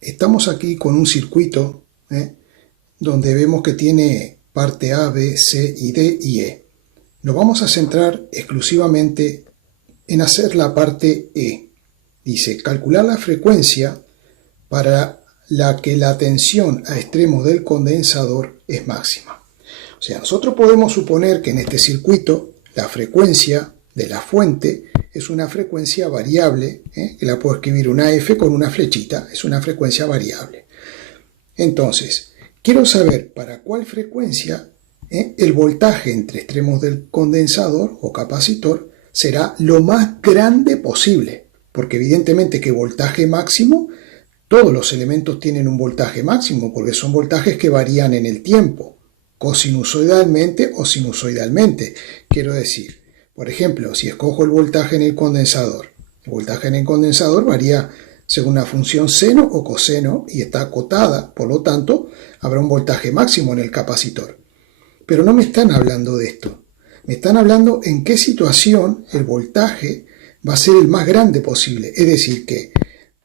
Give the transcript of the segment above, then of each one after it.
Estamos aquí con un circuito donde vemos que tiene parte A, B, C y D y E. Nos vamos a centrar exclusivamente en hacer la parte E. Dice, calcular la frecuencia para la que la tensión a extremos del condensador es máxima. O sea, nosotros podemos suponer que en este circuito la frecuencia de la fuente es una frecuencia variable, que la puedo escribir una F con una flechita, es una frecuencia variable. Entonces, quiero saber para cuál frecuencia el voltaje entre extremos del condensador o capacitor será lo más grande posible, porque evidentemente que voltaje máximo, todos los elementos tienen un voltaje máximo, porque son voltajes que varían en el tiempo, cosinusoidalmente o sinusoidalmente. Quiero decir, por ejemplo, si escojo el voltaje en el condensador varía según una función seno o coseno y está acotada, por lo tanto, habrá un voltaje máximo en el capacitor. Pero no me están hablando de esto. Me están hablando en qué situación el voltaje va a ser el más grande posible. Es decir, que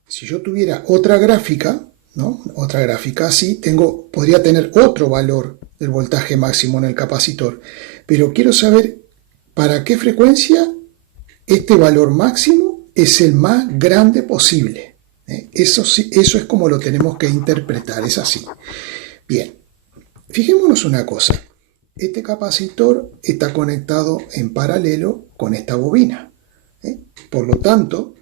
si yo tuviera otra gráfica, ¿no? Otra gráfica así, podría tener otro valor del voltaje máximo en el capacitor. Pero quiero saber para qué frecuencia este valor máximo es el más grande posible. Eso es como lo tenemos que interpretar, es así. Bien, fijémonos una cosa. Este capacitor está conectado en paralelo con esta bobina. Por lo tanto,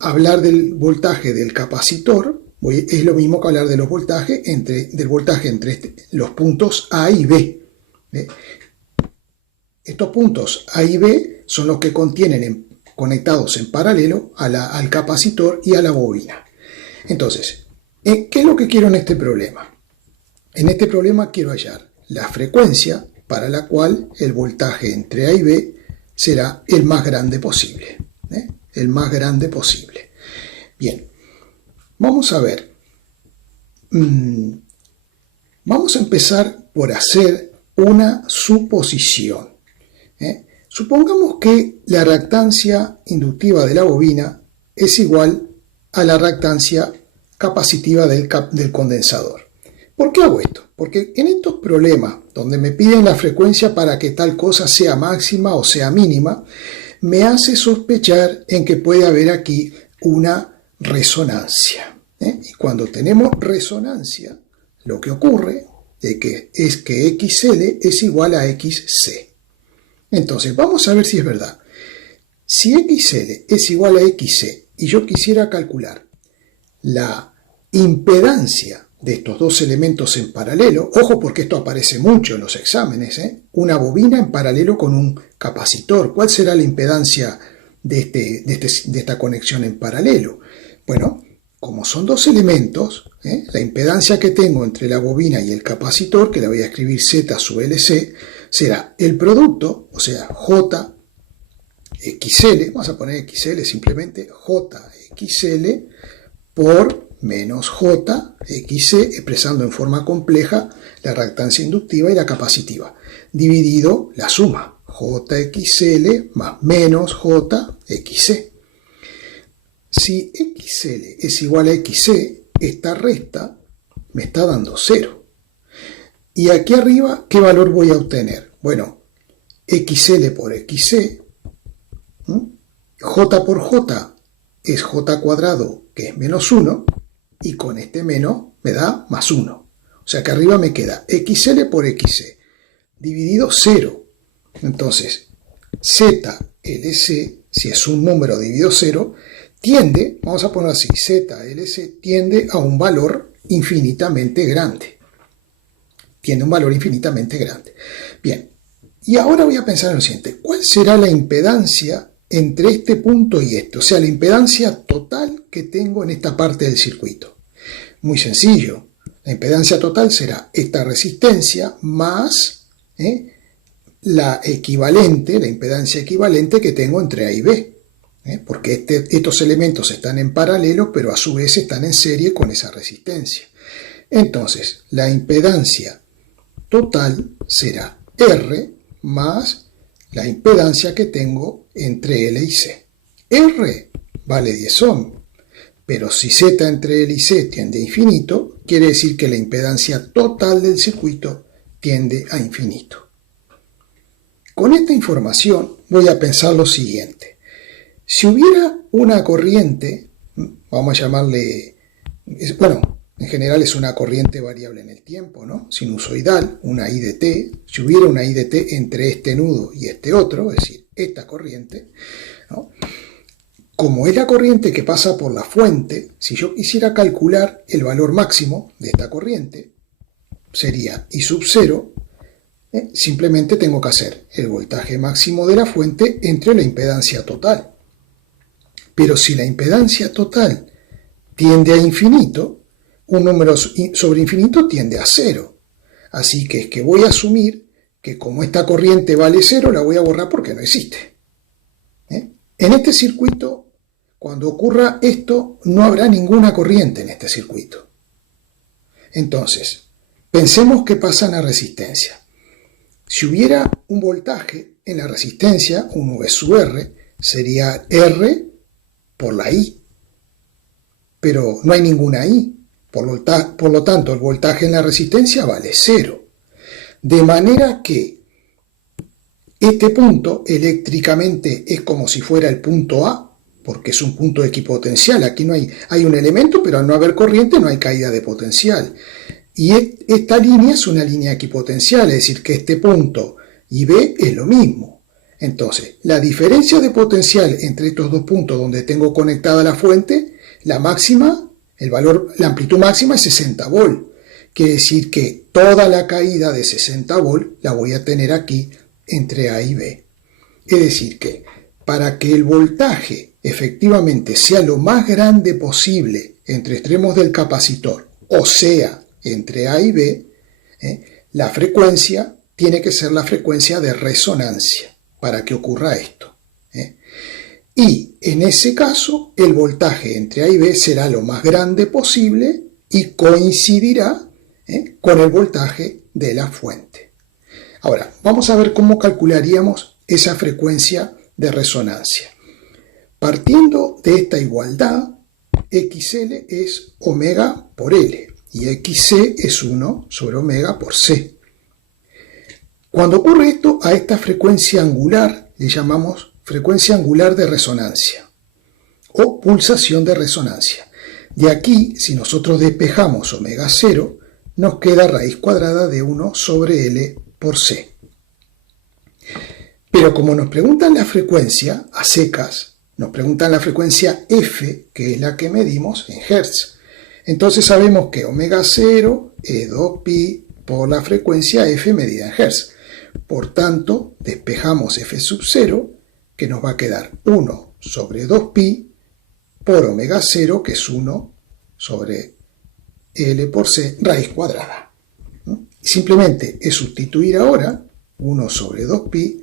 hablar del voltaje del capacitor es lo mismo que hablar de del voltaje entre los puntos A y B. Estos puntos A y B son los que conectados en paralelo al capacitor y a la bobina. Entonces, ¿qué es lo que quiero en este problema? En este problema quiero hallar la frecuencia para la cual el voltaje entre A y B será el más grande posible. El más grande posible. Bien, vamos a ver. Vamos a empezar por hacer una suposición. Supongamos que la reactancia inductiva de la bobina es igual a la reactancia capacitiva del condensador. ¿Por qué hago esto? Porque en estos problemas donde me piden la frecuencia para que tal cosa sea máxima o sea mínima, me hace sospechar en que puede haber aquí una resonancia. Y cuando tenemos resonancia, lo que ocurre es que XL es igual a XC. Entonces, vamos a ver si es verdad. Si XL es igual a XC y yo quisiera calcular la impedancia de estos dos elementos en paralelo, ojo porque esto aparece mucho en los exámenes, una bobina en paralelo con un capacitor. ¿Cuál será la impedancia de esta conexión en paralelo? Bueno, como son dos elementos, la impedancia que tengo entre la bobina y el capacitor, que la voy a escribir Z sub LC, será el producto, o sea, JXL, vamos a poner XL simplemente, JXL por menos JXC, expresando en forma compleja la reactancia inductiva y la capacitiva, dividido la suma, JXL más menos JXC. Si XL es igual a XC, esta resta me está dando 0. Y aquí arriba, ¿qué valor voy a obtener? Bueno, XL por XC, J por J es J cuadrado, que es menos 1, y con este menos me da más 1. O sea que arriba me queda XL por XC, dividido 0. Entonces, ZLC, si es un número dividido 0, tiende, vamos a poner así, ZLC tiende a un valor infinitamente grande. Tiene un valor infinitamente grande. Bien, y ahora voy a pensar en lo siguiente. ¿Cuál será la impedancia entre este punto y este? O sea, la impedancia total que tengo en esta parte del circuito. Muy sencillo. La impedancia total será esta resistencia más la impedancia equivalente que tengo entre A y B. Porque estos elementos están en paralelo, pero a su vez están en serie con esa resistencia. Entonces, la impedancia total será R más la impedancia que tengo entre L y C. R vale 10 ohm, Pero si Z entre L y C tiende a infinito, quiere decir que la impedancia total del circuito tiende a infinito. Con esta información voy a pensar lo siguiente. Si hubiera una corriente, vamos a llamarle, bueno, en general es una corriente variable en el tiempo, ¿no? Sinusoidal, una I de t. Si hubiera una I de t entre este nudo y este otro, es decir, esta corriente, ¿no? Como es la corriente que pasa por la fuente, si yo quisiera calcular el valor máximo de esta corriente, sería I sub 0, simplemente tengo que hacer el voltaje máximo de la fuente entre la impedancia total. Pero si la impedancia total tiende a infinito, un número sobre infinito tiende a 0. Así que es que voy a asumir que como esta corriente vale 0, la voy a borrar porque no existe. En este circuito, cuando ocurra esto, no habrá ninguna corriente en este circuito. Entonces, pensemos qué pasa en la resistencia. Si hubiera un voltaje en la resistencia, un V sub R, sería R por la I. Pero no hay ninguna I. Por lo tanto, el voltaje en la resistencia vale 0. De manera que este punto eléctricamente es como si fuera el punto A, porque es un punto equipotencial. Aquí no hay un elemento, pero al no haber corriente no hay caída de potencial. Y esta línea es una línea equipotencial, es decir, que este punto y B es lo mismo. Entonces, la diferencia de potencial entre estos dos puntos donde tengo conectada la fuente, la máxima, la amplitud máxima es 60 volt. Quiere decir que toda la caída de 60 volt la voy a tener aquí entre A y B. Es decir que para que el voltaje efectivamente sea lo más grande posible entre extremos del capacitor, o sea, entre A y B, la frecuencia tiene que ser la frecuencia de resonancia para que ocurra esto. Y en ese caso, el voltaje entre A y B será lo más grande posible y coincidirá con el voltaje de la fuente. Ahora, vamos a ver cómo calcularíamos esa frecuencia de resonancia. Partiendo de esta igualdad, XL es omega por L y XC es 1 sobre omega por C. Cuando ocurre esto, a esta frecuencia angular le llamamos frecuencia angular de resonancia o pulsación de resonancia. De aquí, si nosotros despejamos omega 0, nos queda raíz cuadrada de 1 sobre L por C. Pero como nos preguntan la frecuencia a secas, nos preguntan la frecuencia F, que es la que medimos en Hertz. Entonces sabemos que omega 0 es 2pi por la frecuencia F medida en Hertz. Por tanto, despejamos F sub 0, que nos va a quedar 1 sobre 2pi por omega 0, que es 1 sobre L por C, raíz cuadrada. Simplemente es sustituir ahora 1 sobre 2pi,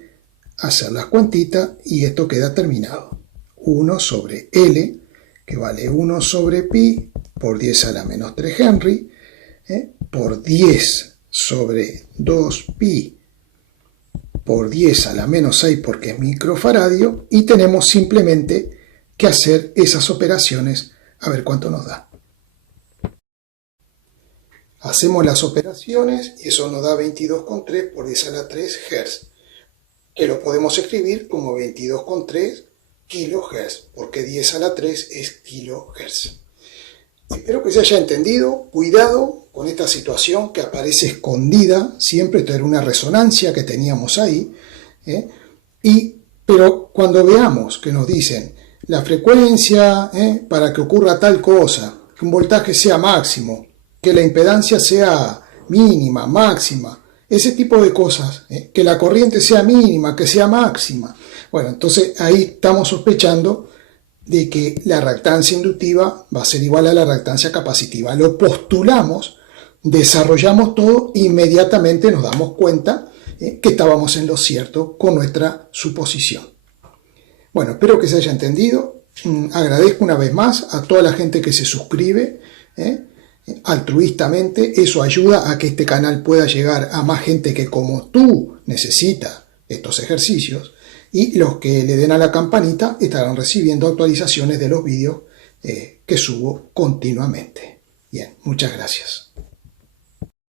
hacer las cuentitas y esto queda terminado. 1 sobre L, que vale 1 sobre pi por 10 a la menos 3 Henry, por 10 sobre 2pi por 10 a la menos 6 porque es microfaradio, y tenemos simplemente que hacer esas operaciones a ver cuánto nos da. Hacemos las operaciones y eso nos da 22,3 por 10 a la 3 Hz, que lo podemos escribir como 22,3 kHz, porque 10 a la 3 es kHz. Espero que se haya entendido. Cuidado con esta situación que aparece escondida, siempre esto era una resonancia que teníamos ahí, pero cuando veamos que nos dicen la frecuencia para que ocurra tal cosa, que un voltaje sea máximo, que la impedancia sea mínima, máxima, ese tipo de cosas, que la corriente sea mínima, que sea máxima, bueno, entonces ahí estamos sospechando de que la reactancia inductiva va a ser igual a la reactancia capacitiva. Lo postulamos, desarrollamos todo, inmediatamente nos damos cuenta que estábamos en lo cierto con nuestra suposición. Bueno, espero que se haya entendido. Agradezco una vez más a toda la gente que se suscribe altruistamente. Eso ayuda a que este canal pueda llegar a más gente que como tú necesita estos ejercicios. Y los que le den a la campanita estarán recibiendo actualizaciones de los vídeos que subo continuamente. Bien, muchas gracias.